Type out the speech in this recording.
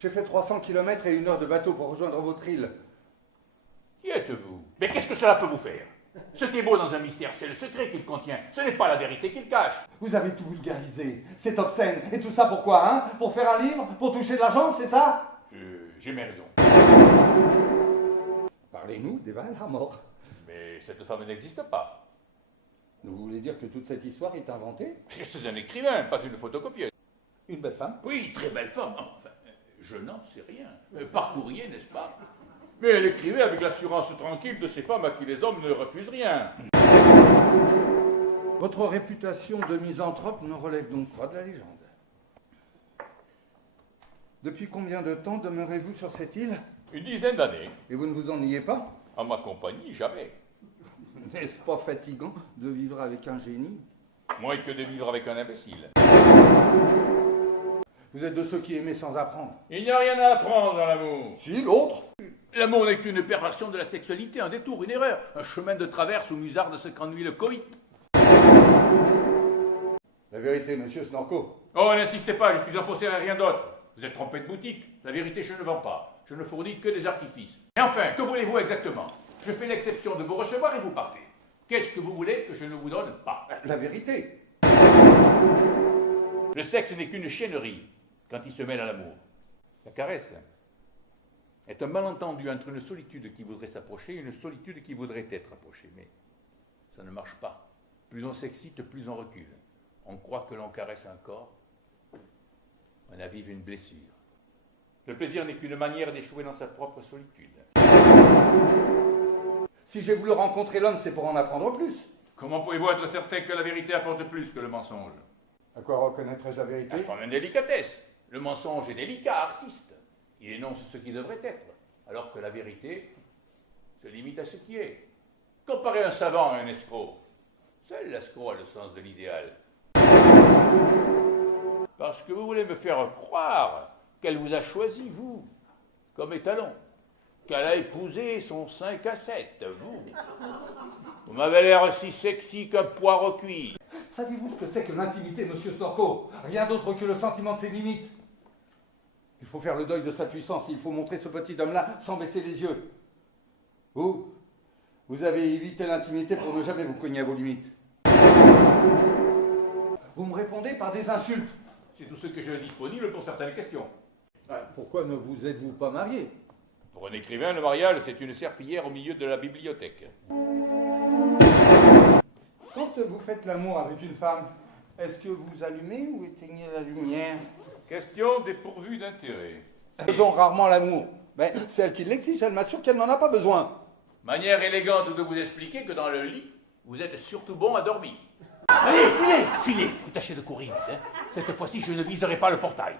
J'ai fait 300 km et 1 heure de bateau pour rejoindre votre île. Qui êtes-vous? Mais qu'est-ce que cela peut vous faire? Ce qui est beau dans un mystère, c'est le secret qu'il contient. Ce n'est pas la vérité qu'il cache. Vous avez tout vulgarisé. C'est obscène. Et tout ça pourquoi, hein? Pour faire un livre? Pour toucher de l'argent, c'est ça? J'ai mes raisons. Parlez-nous des Val à mort. Mais cette femme n'existe pas. Vous voulez dire que toute cette histoire est inventée? Je suis un écrivain, pas une photocopieuse. Une belle femme? Oui, très belle femme. Enfin, je n'en sais rien. Par courrier, n'est-ce pas? Mais elle écrivait avec l'assurance tranquille de ces femmes à qui les hommes ne refusent rien. Votre réputation de misanthrope ne relève donc pas de la légende. Depuis combien de temps demeurez-vous sur cette île? Une dizaine d'années. Et vous ne vous ennuyez pas? En ma compagnie, jamais. N'est-ce pas fatigant de vivre avec un génie? Moins que de vivre avec un imbécile. Vous êtes de ceux qui aimaient sans apprendre. Il n'y a rien à apprendre dans l'amour. Si, l'autre? L'amour n'est qu'une perversion de la sexualité, un détour, une erreur, un chemin de traverse où musarde ce qu'ennuie le coït. La vérité, monsieur Snorko. Oh, n'insistez pas, je suis un faussaire et rien d'autre. Vous êtes trompé de boutique. La vérité, je ne vends pas. Je ne fournis que des artifices. Et enfin, que voulez-vous exactement? Je fais l'exception de vous recevoir et vous partez. Qu'est-ce que vous voulez que je ne vous donne pas? La vérité. Le sexe n'est qu'une chiennerie quand il se mêle à l'amour. La caresse est un malentendu entre une solitude qui voudrait s'approcher et une solitude qui voudrait être approchée. Mais ça ne marche pas. Plus on s'excite, plus on recule. On croit que l'on caresse un corps. On avive une blessure. Le plaisir n'est qu'une manière d'échouer dans sa propre solitude. Si j'ai voulu rencontrer l'homme, c'est pour en apprendre plus. Comment pouvez-vous être certain que la vérité apporte plus que le mensonge? À quoi reconnaîtrai-je la vérité? À son indélicatesse. Le mensonge est délicat, artiste. Il énonce ce qui devrait être, alors que la vérité se limite à ce qui est. Comparez un savant à un escroc. Seul l'escroc a le sens de l'idéal. Parce que vous voulez me faire croire qu'elle vous a choisi, vous, comme étalon. Qu'elle a épousé son 5 à 7, vous. Vous m'avez l'air si sexy qu'un poireau cuit. Savez-vous ce que c'est que l'intimité, monsieur Snorko? Rien d'autre que le sentiment de ses limites. Il faut faire le deuil de sa puissance, il faut montrer ce petit homme-là sans baisser les yeux. Vous avez évité l'intimité pour ne jamais vous cogner à vos limites. Vous me répondez par des insultes. C'est tout ce que j'ai disponible pour certaines questions. Pourquoi ne vous êtes-vous pas marié? Pour un écrivain, le mariage, c'est une serpillière au milieu de la bibliothèque. Quand vous faites l'amour avec une femme, est-ce que vous allumez ou éteignez la lumière? Question dépourvue d'intérêt. Faisons rarement l'amour. Mais c'est elle qui l'exige, elle m'assure qu'elle n'en a pas besoin. Manière élégante de vous expliquer que dans le lit, vous êtes surtout bon à dormir. Allez, filez! Filez! Et tâchez de courir vite, hein. Cette fois-ci, je ne viserai pas le portail.